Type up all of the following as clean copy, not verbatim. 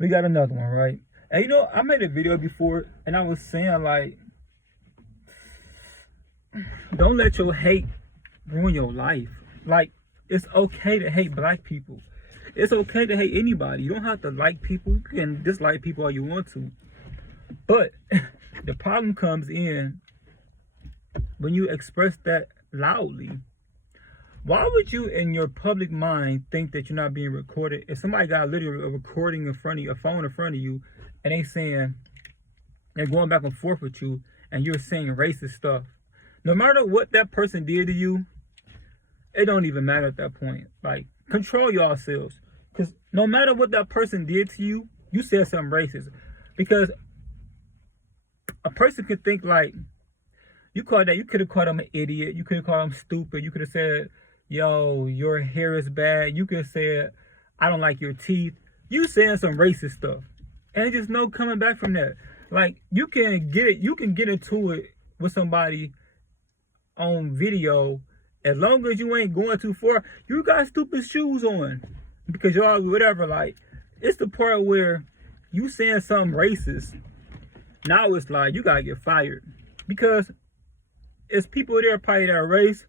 We got another one, right? And you know, I made a video before, and I was saying like, don't let your hate ruin your life. Like, it's okay to hate black people. It's okay to hate anybody. You don't have to like people. You can dislike people all you want to. But the problem comes in when you express that loudly. Why would you, in your public mind, think that you're not being recorded? If somebody got literally a recording in front of you, a phone in front of you, and they're going back and forth with you, and you're saying racist stuff, no matter what that person did to you, it don't even matter at that point. Like, control yourselves. Because no matter what that person did to you, you said something racist. Because a person could think like, you could have called them an idiot. You could have called them stupid. You could have said, yo, your hair is bad. You could have said, I don't like your teeth. You saying some racist stuff. And just no coming back from that. Like, you can get into it with somebody on video. As long as you ain't going too far, you got stupid shoes on. Because y'all, whatever, like, it's the part where you saying something racist. Now it's like, you gotta get fired. Because it's people there probably that race,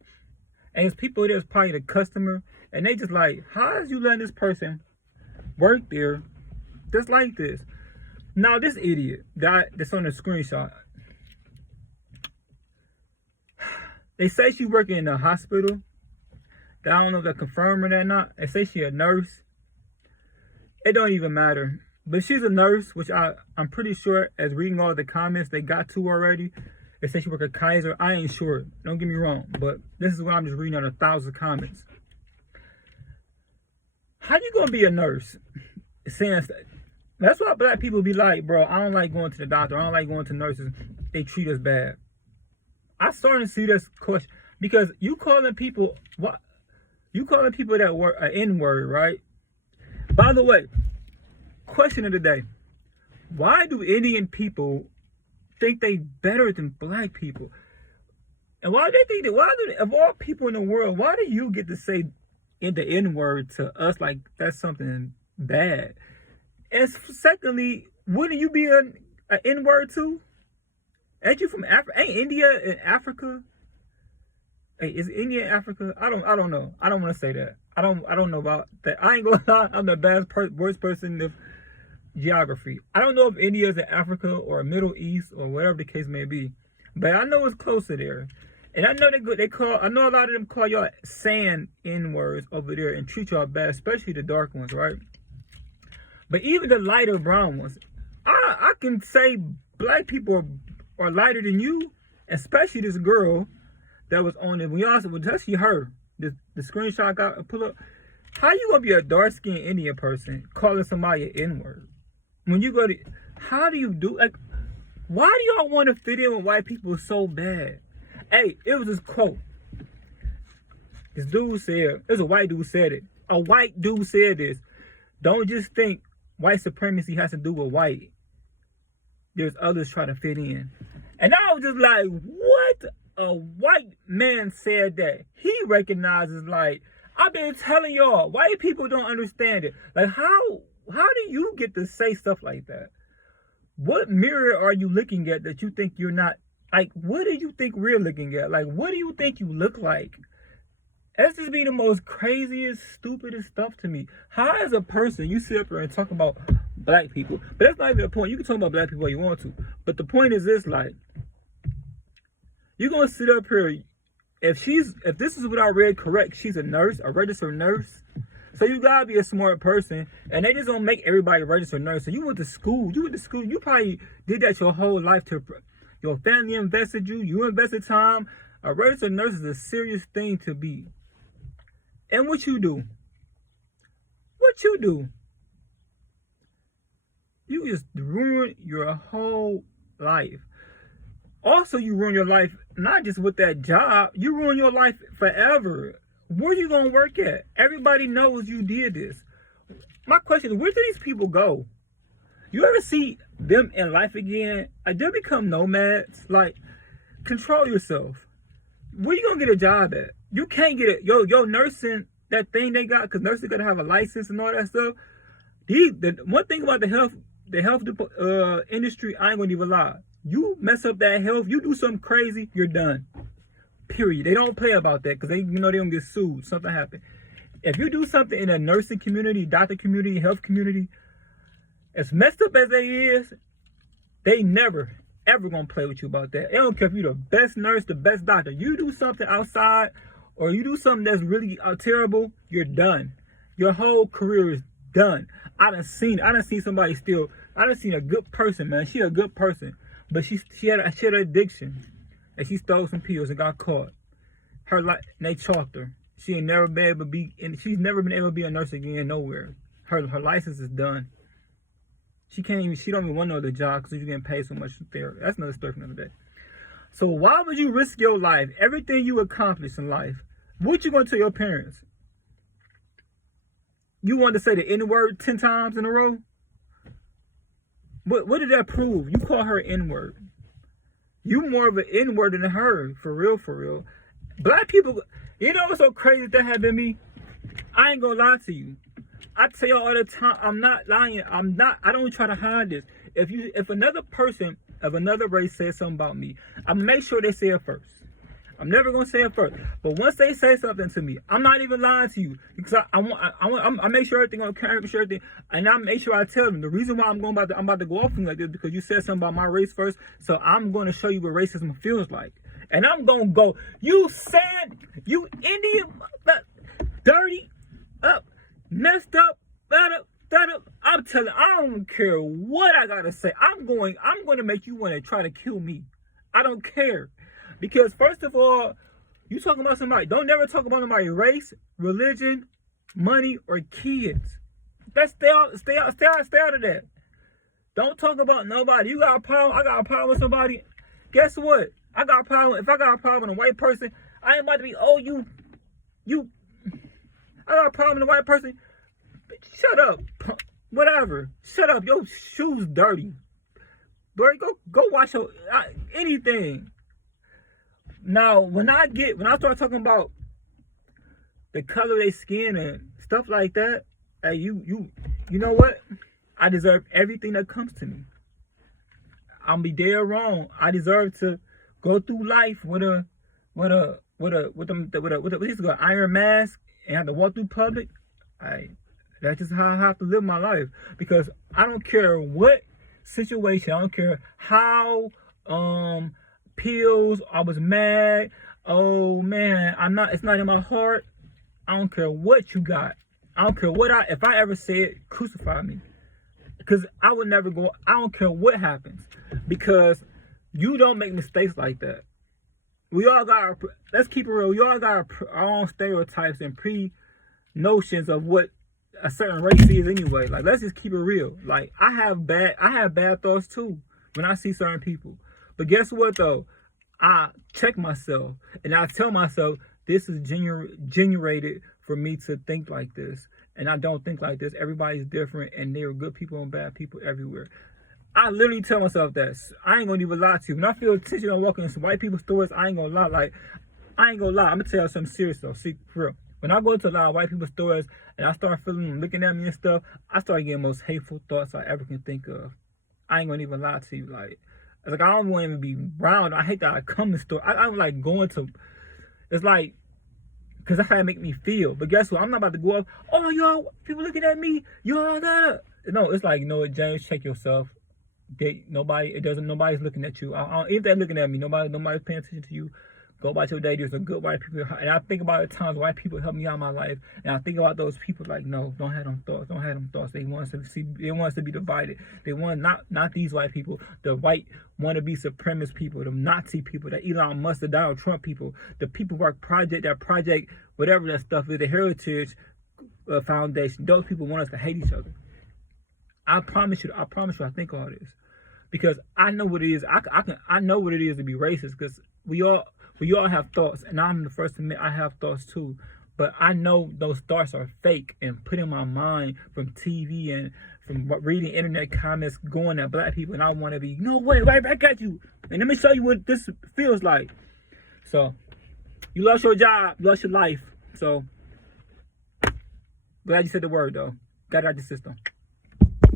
and it's people there's probably the customer, and they just like, how is you letting this person work there just like this? Now this idiot that's on the screenshot, they say she working in a hospital. I don't know if they're confirming that or not. They say she a nurse. It don't even matter. But she's a nurse, which I'm pretty sure, as reading all the comments they got to already. They say she work at Kaiser. I ain't sure. Don't get me wrong. But this is what I'm just reading out 1,000 comments. How you gonna be a nurse? Saying that's why black people be like, bro, I don't like going to the doctor. I don't like going to nurses. They treat us bad. I started to see this question because you calling people what? You calling people that word an N-word, right? By the way, question of the day: why do Indian people think they better than black people? And why do they think that? Why do of all people in the world, why do you get to say in the N-word to us like that's something bad? And secondly, wouldn't you be an N-word too? Ain't you from Africa? Ain't India in Africa? Hey, is India in Africa? I don't know. I don't want to say that. I don't know about that. I ain't gonna lie. I'm the worst person of geography. I don't know if India is in Africa or Middle East or whatever the case may be, but I know it's closer there. And I know I know a lot of them call y'all sand N-words over there and treat y'all bad, especially the dark ones, right? But even the lighter brown ones, I can say black people are lighter than you, especially this girl that was on it. We also, well, especially her, the screenshot I got pull up. How you gonna be a dark skinned Indian person calling somebody an N-word? When you go to, how do you do, like, why do y'all want to fit in with white people so bad? Hey, it was this quote. This dude said, it was a white dude said it. A white dude said this. Don't just think white supremacy has to do with white. There's others trying to fit in. And I was just like, what? A white man said that. He recognizes, like, I've been telling y'all, white people don't understand it. Like, how do you get to say stuff like that? What mirror are you looking at that you think you're not? Like, what do you think we're looking at? Like, what do you think you look like? That's just be the most craziest, stupidest stuff to me. How, as a person, you sit up there and talk about black people? But that's not even the point. You can talk about black people all you want to. But the point is this, like, you're going to sit up here, if this is what I read correct, she's a nurse, a registered nurse. So you got to be a smart person. And they just don't make everybody a registered nurse. So you went to school. You probably did that your whole life. Your family invested you. You invested time. A registered nurse is a serious thing to be. And what you do? You just ruin your whole life. Also, you ruin your life, not just with that job, you ruin your life forever. Where you gonna work at? Everybody knows you did this. My question is, where do these people go? You ever see them in life again? Like, they become nomads. Like, control yourself. Where you gonna get a job at? You can't get it. Yo, nursing, that thing they got, because nurses gotta have a license and all that stuff. The one thing about the health industry, I ain't gonna even lie. You mess up that health, you do something crazy, you're done. Period. They don't play about that because they they don't get sued. Something happened. If you do something in a nursing community, doctor community, health community, as messed up as they is, they never ever gonna play with you about that. They don't care if you're the best nurse, the best doctor. You do something outside, or you do something that's really terrible, you're done. Your whole career is done. I done seen somebody steal. I done seen a good person, man. She a good person, but she had an addiction, and she stole some pills and got caught. Her life, they chalked her. She ain't never been able to be, and she's never been able to be a nurse again nowhere. Her license is done. She don't even want no other job because you're getting paid so much there. That's another story for another day. So why would you risk your life, everything you accomplish in life? What you gonna tell your parents? You want to say the N-word 10 times in a row? What did that prove? You call her N-word. You more of an N-word than her, for real, for real. Black people, you know what's so crazy that happened to me? I ain't gonna lie to you. I tell y'all all the time, I'm not lying. I don't try to hide this. If another person of another race says something about me, I make sure they say it first. I'm never gonna say it first. But once they say something to me, I'm not even lying to you because I make sure everything on camera, sure everything, and I make sure I tell them the reason why I'm about to go off like this because you said something about my race first. So I'm gonna show you what racism feels like, and I'm gonna go. You said you Indian, dirty, up, messed up, that up. I'm telling. I don't care what I gotta say. I'm going to make you want to try to kill me. I don't care. Because first of all, you talking about somebody. Don't never talk about somebody's race, religion, money, or kids. Let's stay out of that. Don't talk about nobody. You got a problem, I got a problem with somebody. Guess what? I got a problem. If I got a problem with a white person, I ain't about to be, I got a problem with a white person. Shut up. Whatever. Shut up. Your shoes dirty. Boy, go wash your anything. Now, when I start talking about the color of their skin and stuff like that, hey, you know what? I deserve everything that comes to me. I'm be dead wrong. I deserve to go through life with an iron mask and have to walk through public. That's just how I have to live my life because I don't care what situation. I don't care how pills. I was mad. Oh man, it's not in my heart. I don't care what you got. I don't care if I ever say it, crucify me. Because I would never go. I don't care what happens. Because you don't make mistakes like that. We all got let's keep it real. We all got our own stereotypes and pre-notions of what a certain race is anyway. Like, let's just keep it real. Like, I have bad thoughts too when I see certain people. But guess what though? I check myself and I tell myself this is generated for me to think like this. And I don't think like this. Everybody's different and there are good people and bad people everywhere. I literally tell myself that. I ain't gonna even lie to you. When I feel tension on walking in some white people's stores, I ain't gonna lie. Like, I ain't gonna lie. I'm gonna tell you something serious though. See, for real. When I go to a lot of white people's stores and I start feeling them looking at me and stuff, I start getting the most hateful thoughts I ever can think of. I ain't gonna even lie to you. Like I don't want to even be around. I hate that I come to the store. I don't like going to. It's like, because that's how it make me feel. But guess what? I'm not about to go up. Oh, y'all, people looking at me. Y'all that. No, it's like, you know what, James, check yourself. Nobody's looking at you. If they're looking at me, nobody's paying attention to you. Go about your day. There's some good white people. And I think about the times white people help me out in my life. And I think about those people like, no, don't have them thoughts. Don't have them thoughts. They want us to be divided. They want not these white people, the white wannabe supremacist people, the Nazi people, the Elon Musk, the Donald Trump people, the People Work Project, whatever that stuff is, the Heritage Foundation. Those people want us to hate each other. I promise you, I think all this. Because I know what it is. I know what it is to be racist because we all have thoughts, and I'm the first to admit I have thoughts too. But I know those thoughts are fake and put in my mind from TV and from reading internet comments going at black people, and I want to be, no way, right back at you. And let me show you what this feels like. So, you lost your job, you lost your life. So, glad you said the word though. Got it out the system.